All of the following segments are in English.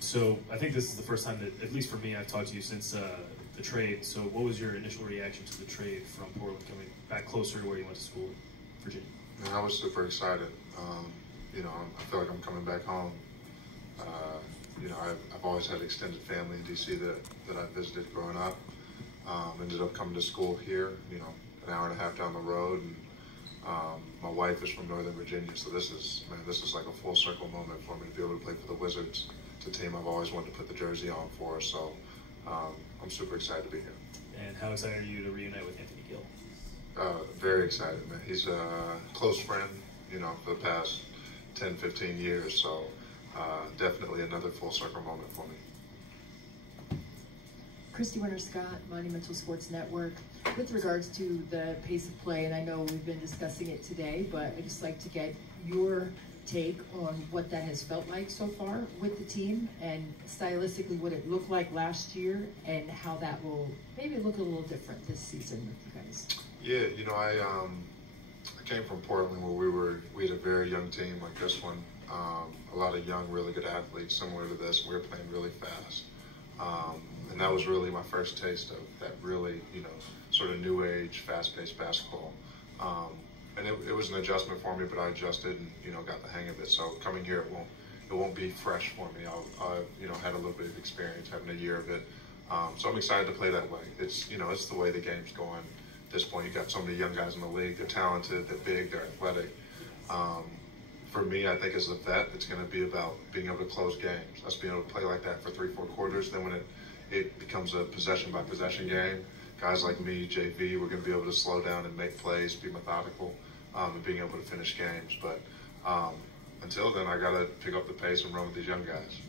So I think this is the first time that, at least for me, I've talked to you since the trade. So what was your initial reaction to the trade from Portland coming back closer to where you went to school in Virginia? I was super excited. You know, I feel like I'm coming back home. You know, I've always had extended family in DC that I visited growing up. Ended up coming to school here, you know, an hour and a half down the road. And my wife is from Northern Virginia, so this is like a full circle moment for me to be able to play for the Wizards. It's a team I've always wanted to put the jersey on for, so I'm super excited to be here. And how excited are you to reunite with Anthony Gill? Very excited, man. He's a close friend, you know, for the past 10, 15 years, so definitely another full circle moment for me. Christy Winter-Scott, Monumental Sports Network. With regards to the pace of play, and I know we've been discussing it today, but I'd just like to get your take on what that has felt like so far with the team, and stylistically what it looked like last year, and how that will maybe look a little different this season with you guys. Yeah, you know, I came from Portland where we had a very young team like this one. A lot of young, really good athletes similar to this. We were playing really fast. And that was really my first taste of that really, you know, sort of new age, fast-paced basketball. And it was an adjustment for me, but I adjusted and, you know, got the hang of it. So coming here, it won't be fresh for me. I've you know, had a little bit of experience having a year of it. So I'm excited to play that way. It's, you know, it's the way the game's going at this point. You got so many young guys in the league. They're talented, they're big, they're athletic. For me, I think as a vet, it's going to be about being able to close games. Us being able to play like that for 3-4 quarters. Then when it becomes a possession-by-possession game, guys like me, JV, we're going to be able to slow down and make plays, be methodical, and being able to finish games. But until then, I got to pick up the pace and run with these young guys.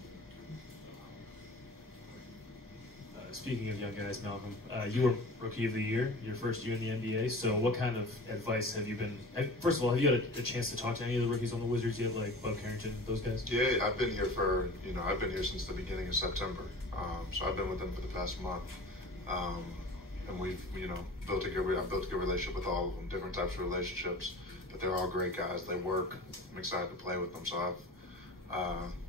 Speaking of young guys, Malcolm, you were Rookie of the Year, your first year in the NBA. So what kind of advice have you been, first of all, have you had a chance to talk to any of the rookies on the Wizards yet, like Bub Carrington, those guys? Yeah, I've been here for, you know, I've been here since the beginning of September. So I've been with them for the past month. And we've, you know, I've built a good relationship with all of them, different types of relationships, but they're all great guys. They work. I'm excited to play with them. So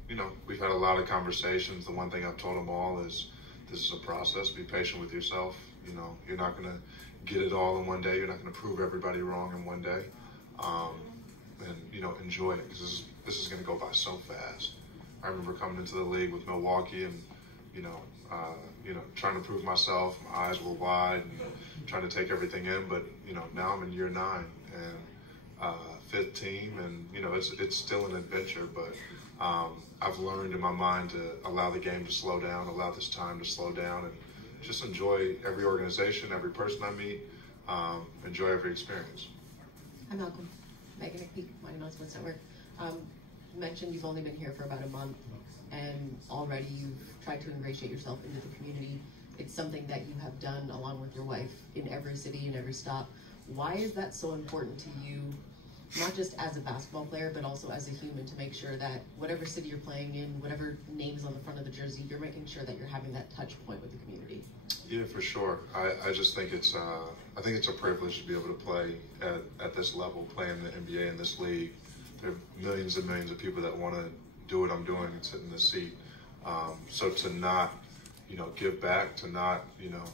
you know, we've had a lot of conversations. The one thing I've told them all is, this is a process. Be patient with yourself. You know, you're not going to get it all in one day. You're not going to prove everybody wrong in one day. And, you know, enjoy it, because this is going to go by so fast. I remember coming into the league with Milwaukee and, you know, trying to prove myself. My eyes were wide and trying to take everything in. But, you know, now I'm in year 9 and 5th team, and, you know, it's still an adventure. But I've learned in my mind to allow the game to slow down, allow this time to slow down, and just enjoy every organization, every person I meet, enjoy every experience. Hi, Malcolm. Megan McPeak, Monumental Sports Network. You mentioned you've only been here for about a month, and already you've tried to ingratiate yourself into the community. It's something that you have done along with your wife in every city and every stop. Why is that so important to you, not just as a basketball player, but also as a human, to make sure that whatever city you're playing in, whatever name's on the front of the jersey, you're making sure that you're having that touch point with the community? Yeah, for sure. I just think it's I think it's a privilege to be able to play at this level, play in the NBA in this league. There are millions and millions of people that want to do what I'm doing and sit in this seat. So to not, you know, give back, to not, you know,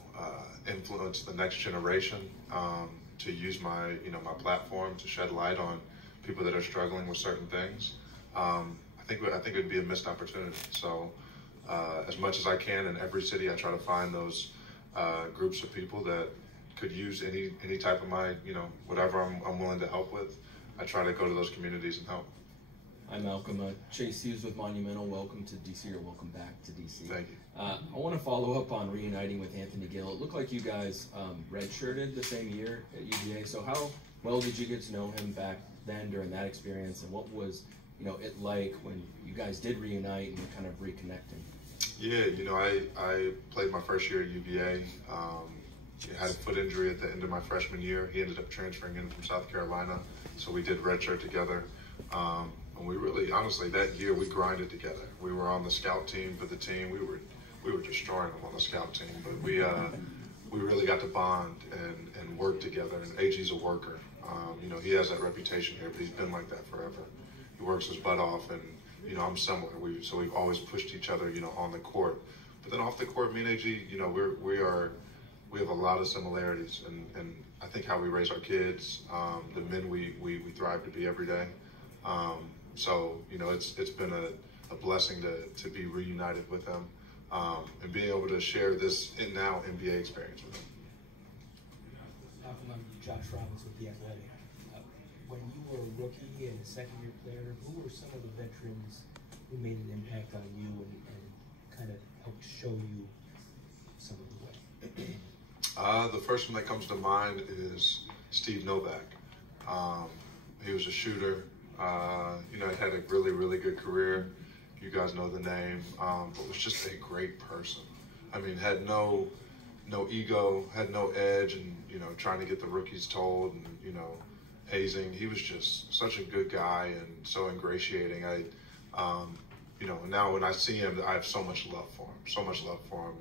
influence the next generation, to use my, you know, my platform to shed light on people that are struggling with certain things, I think it would be a missed opportunity. So as much as I can in every city, I try to find those groups of people that could use any type of my, you know, whatever I'm willing to help with. I try to go to those communities and help. Hi, Malcolm. Chase Hughes with Monumental. Welcome to DC, or welcome back to DC. Thank you. I want to follow up on reuniting with Anthony Gill. It looked like you guys redshirted the same year at UVA. So how well did you get to know him back then during that experience, and what was, you know, it like when you guys did reunite and kind of reconnecting? Yeah, you know, I played my first year at UVA. Had a foot injury at the end of my freshman year. He ended up transferring in from South Carolina, so we did redshirt together. And we really, honestly, that year we grinded together. We were on the scout team for the team. We were destroying them on the scout team, but we really got to bond and work together. And AG's a worker. You know, he has that reputation here, but he's been like that forever. He works his butt off, and you know, I'm similar. So we've always pushed each other, you know, on the court. But then off the court, me and AG, you know, we have a lot of similarities, and I think how we raise our kids, the men we thrive to be every day. So, you know, it's been a blessing to be reunited with them, and being able to share this now NBA experience with them. I'm Josh Robbins with The Athletic. When you were a rookie and a second-year player, who were some of the veterans who made an impact on you and kind of helped show you some of the way? The first one that comes to mind is Steve Novak. He was a shooter. You know, he had a really, really good career. You guys know the name, but was just a great person. I mean, had no ego, had no edge, and, you know, trying to get the rookies told, and, you know, hazing. He was just such a good guy and so ingratiating. You know, now when I see him, I have so much love for him,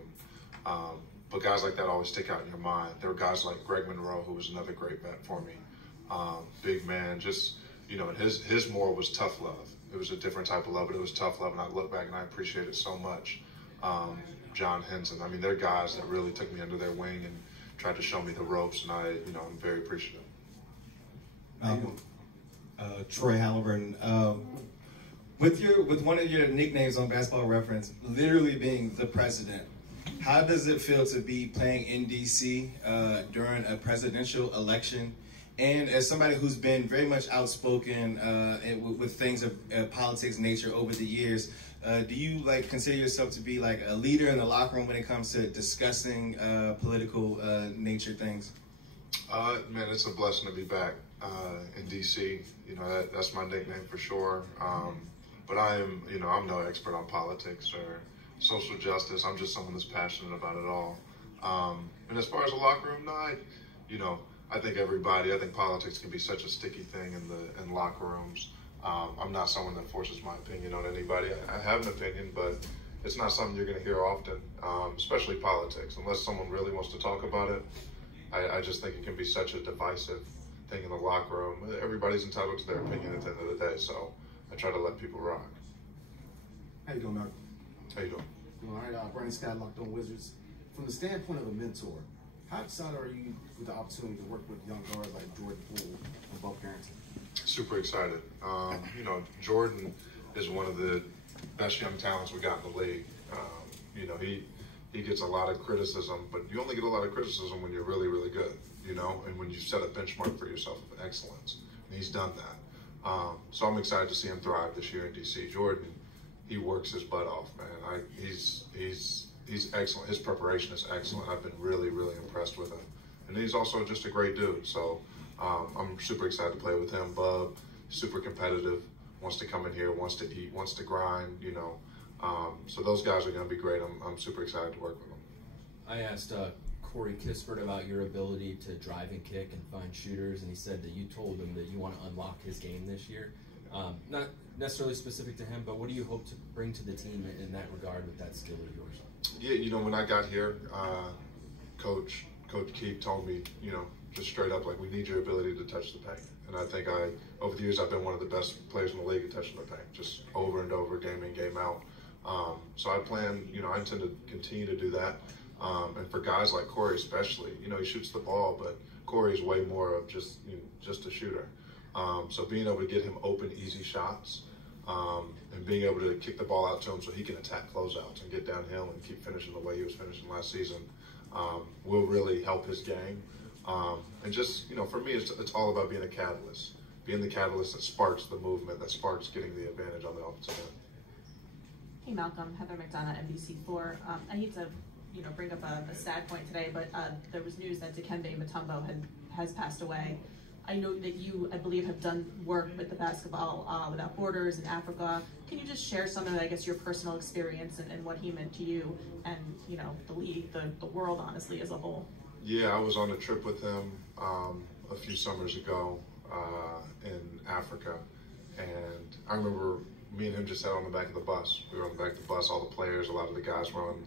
And, but guys like that always stick out in your mind. There were guys like Greg Monroe, who was another great vet for me. Big man, just, you know, and his more was tough love. It was a different type of love, but it was tough love, and I look back and I appreciate it so much. John Henson, I mean, they're guys that really took me under their wing and tried to show me the ropes, and you know, I'm very appreciative. Troy Halliburton, with one of your nicknames on Basketball Reference, literally being the president, how does it feel to be playing in DC during a presidential election? And as somebody who's been very much outspoken with things of politics nature over the years, do you consider yourself to be like a leader in the locker room when it comes to discussing political nature things? Man, it's a blessing to be back in DC. You know, that's my nickname for sure. But I'm no expert on politics or social justice. I'm just someone that's passionate about it all. And as far as the locker room, I think politics can be such a sticky thing in locker rooms. I'm not someone that forces my opinion on anybody. I have an opinion, but it's not something you're going to hear often, especially politics. Unless someone really wants to talk about it, I just think it can be such a divisive thing in the locker room. Everybody's entitled to their opinion at the end of the day, so I try to let people rock. How you doing, Mark? How you doing? Doing all right. Brandon Scott, Locked On Wizards. From the standpoint of a mentor, how excited are you with the opportunity to work with young guards like Jordan Poole and Bob Carrington? Super excited. Jordan is one of the best young talents we got in the league. He gets a lot of criticism, but you only get a lot of criticism when you're really, really good, and when you set a benchmark for yourself of excellence. And he's done that. So I'm excited to see him thrive this year in DC. Jordan, he works his butt off, man. He's excellent. His preparation is excellent. I've been really, really impressed with him. And he's also just a great dude. So I'm super excited to play with him. Bub, super competitive, wants to come in here, wants to eat, wants to grind, So those guys are going to be great. I'm super excited to work with them. I asked Corey Kispert about your ability to drive and kick and find shooters, and he said that you told him that you want to unlock his game this year. Not necessarily specific to him, but what do you hope to bring to the team in that regard with that skill of yours? Yeah, when I got here, Coach Keith told me, just straight up, we need your ability to touch the paint. And I think over the years, I've been one of the best players in the league at touching the paint, just over and over, game in, game out. So I intend to continue to do that. And for guys like Corey especially, he shoots the ball, but Corey is way more of just a shooter. So being able to get him open, easy shots, and being able to kick the ball out to him so he can attack closeouts and get downhill and keep finishing the way he was finishing last season will really help his game. And just, for me, it's all about being a catalyst, being the catalyst that sparks the movement, that sparks getting the advantage on the offensive end. Hey Malcolm, Heather McDonough, NBC4. I hate to bring up a sad point today, but there was news that Dikembe Mutombo has passed away. I know that you, I believe, have done work with the Basketball Without Borders in Africa. Can you just share some of, your personal experience and what he meant to you and, the league, the world, honestly, as a whole? Yeah, I was on a trip with him a few summers ago in Africa, and I remember me and him just sat on the back of the bus. We were on the back of the bus, all the players, a lot of the guys were on,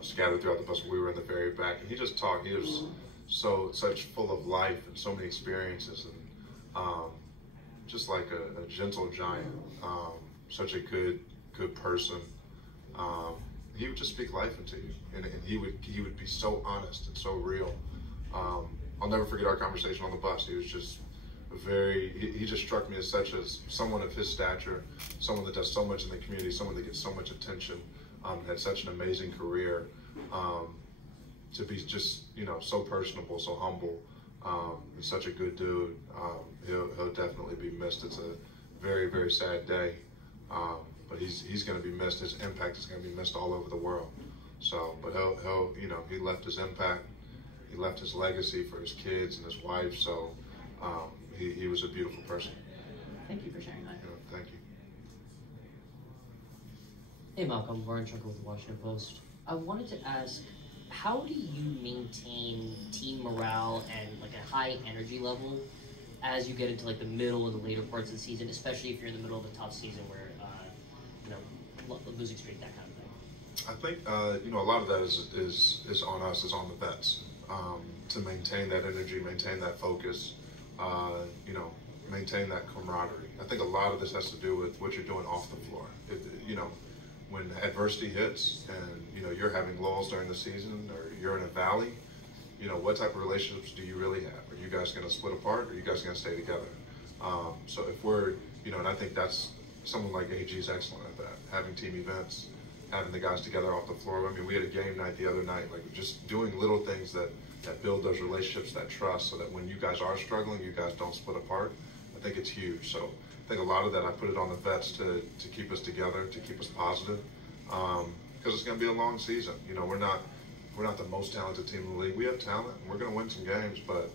scattered throughout the bus. We were in the very back, and he just talked. He was such full of life and so many experiences, and just like a gentle giant. such a good person. He would just speak life into you, and he would be so honest and so real. I'll never forget our conversation on the bus. He was just he just struck me as someone of his stature, someone that does so much in the community, someone that gets so much attention, had such an amazing career, to be just, so personable, so humble, and such a good dude. He'll definitely be missed. It's a very, very sad day, but he's going to be missed. His impact is going to be missed all over the world. So, but he left his impact, he left his legacy for his kids and his wife. So, he was a beautiful person. Thank you for sharing that. Thank you. Hey Malcolm, Warren Trucker with the Washington Post. I wanted to ask, how do you maintain team morale and like a high energy level as you get into like the middle and the later parts of the season, especially if you're in the middle of a tough season where losing streak, that kind of thing? I think a lot of that is on us, is on the vets, to maintain that energy, maintain that focus, maintain that camaraderie. I think a lot of this has to do with what you're doing off the floor. When adversity hits and you're having lulls during the season, or you're in a valley, what type of relationships do you really have? Are you guys going to split apart, or are you guys going to stay together? So if we're, and I think that's someone like AG is excellent at that, having team events, having the guys together off the floor. I mean, we had a game night the other night, like just doing little things that build those relationships, that trust, so that when you guys are struggling, you guys don't split apart. I think it's huge. So I think a lot of that, I put it on the vets to keep us together, to keep us positive, because it's going to be a long season. We're not the most talented team in the league. We have talent, and we're going to win some games, but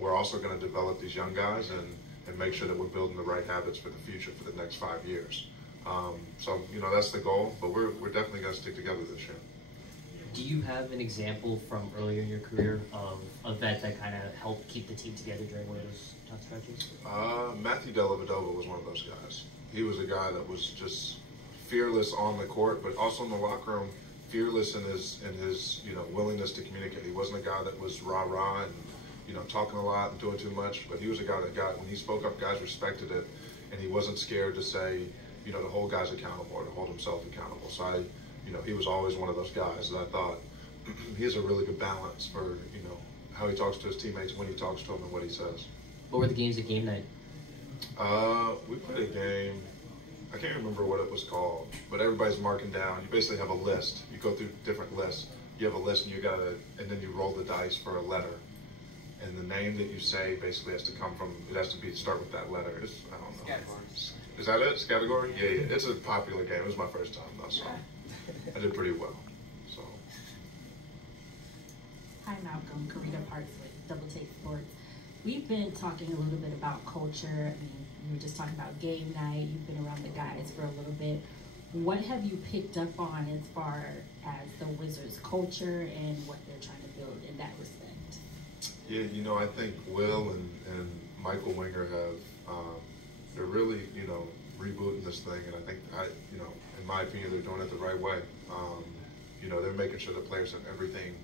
we're also going to develop these young guys and make sure that we're building the right habits for the future, for the next 5 years. So that's the goal, but we're definitely going to stick together this year. Do you have an example from earlier in your career of a vet that kind of helped keep the team together during one of those tough stretches? Matthew Dellavedova was one of those guys. He was a guy that was just fearless on the court, but also in the locker room, fearless in his willingness to communicate. He wasn't a guy that was rah-rah and talking a lot and doing too much, but he was a guy that when he spoke up, guys respected it, and he wasn't scared to say, to hold guys accountable or to hold himself accountable. So he was always one of those guys that I thought he has a really good balance for, how he talks to his teammates, when he talks to them, and what he says. What were the games at game night? We played a game, I can't remember what it was called, but everybody's marking down. You basically have a list. You go through different lists. You have a list, and and then you roll the dice for a letter. And the name that you say basically has to start with that letter. I don't know. Scattergory. Is that it? Scattergory? Yeah. It's a popular game. It was my first time, though, so I did pretty well. So. Hi, Malcolm. Karita Parks with Double Take Sports. We've been talking a little bit about culture. I mean, we were just talking about game night. You've been around the guys for a little bit. What have you picked up on as far as the Wizards' culture and what they're trying to build in that respect? Yeah, I think Will and Michael Winger they're really, rebooting this thing, and I think, in my opinion, they're doing it the right way. They're making sure the players have everything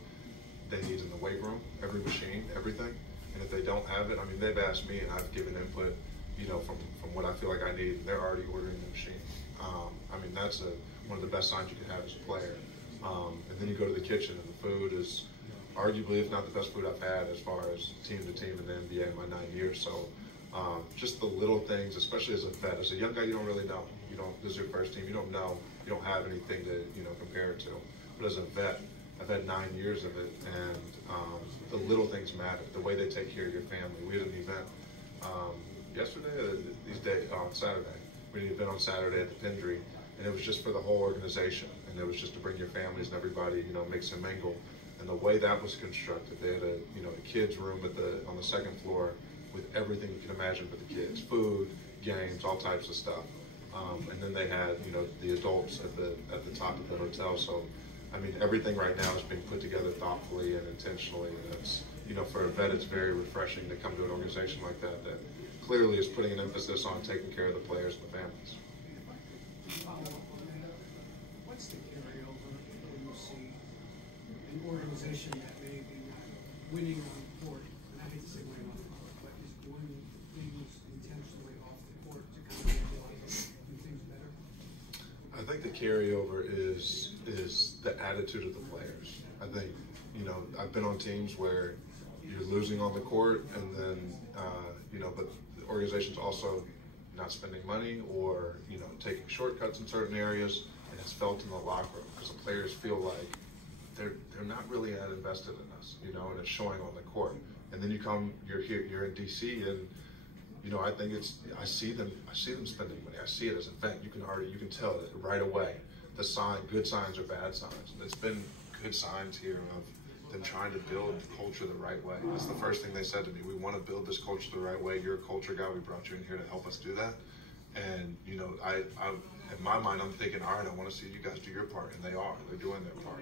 they need in the weight room, every machine, everything. And if they don't have it, I mean, they've asked me, and I've given input, from what I feel like I need, and they're already ordering the machine. I mean, that's one of the best signs you can have as a player. And then you go to the kitchen, and the food is arguably, if not the best food I've had as far as team to team in the NBA in my 9 years. So just the little things, especially as a vet. As a young guy, you don't really know. This is your first team. You don't know. You don't have anything to compare it to. But as a vet, I've had 9 years of it, and the little things matter. The way they take care of your family. We had an event yesterday, on Saturday. We had an event on Saturday at the Pendry, and it was just for the whole organization. And it was just to bring your families and everybody, mix and mingle. And the way that was constructed, they had a kids room on the second floor with everything you can imagine for the kids, food, games, all types of stuff. And then they had the adults at the top of the hotel. So I mean, everything right now is being put together thoughtfully and intentionally. And it's for a vet, it's very refreshing to come to an organization like that clearly is putting an emphasis on taking care of the players and the families. What's the carryover when you see an organization that may be winning on the court, and I hate to say winning on the court, but is doing things intentionally off the court to kind of realize you think carryover is the attitude of the players. I think, you know, I've been on teams where you're losing on the court, and then you know, but the organization's also not spending money or, you know, taking shortcuts in certain areas, and it's felt in the locker room because the players feel like they're not really that invested in us, you know, and it's showing on the court. And then you're here, you're in DC, and you know, I think I see them spending money. I see it as an event. You can tell it right away. Good signs or bad signs. And it's been good signs here of them trying to build the culture the right way. That's the first thing they said to me. We want to build this culture the right way. You're a culture guy. We brought you in here to help us do that. And you know, I in my mind, I'm thinking, all right, I want to see you guys do your part, and they are. They're doing their part.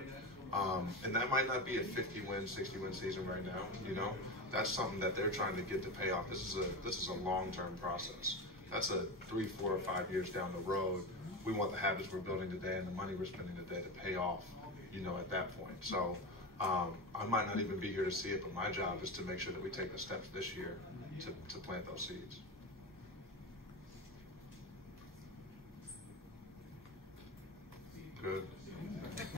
And that might not be a 50-win, 60-win season right now. You know, that's something that they're trying to get to pay off. This is a long-term process. That's a 3, 4, or 5 years down the road. We want the habits we're building today and the money we're spending today to pay off, you know, at that point. So I might not even be here to see it, but my job is to make sure that we take the steps this year to plant those seeds. Good.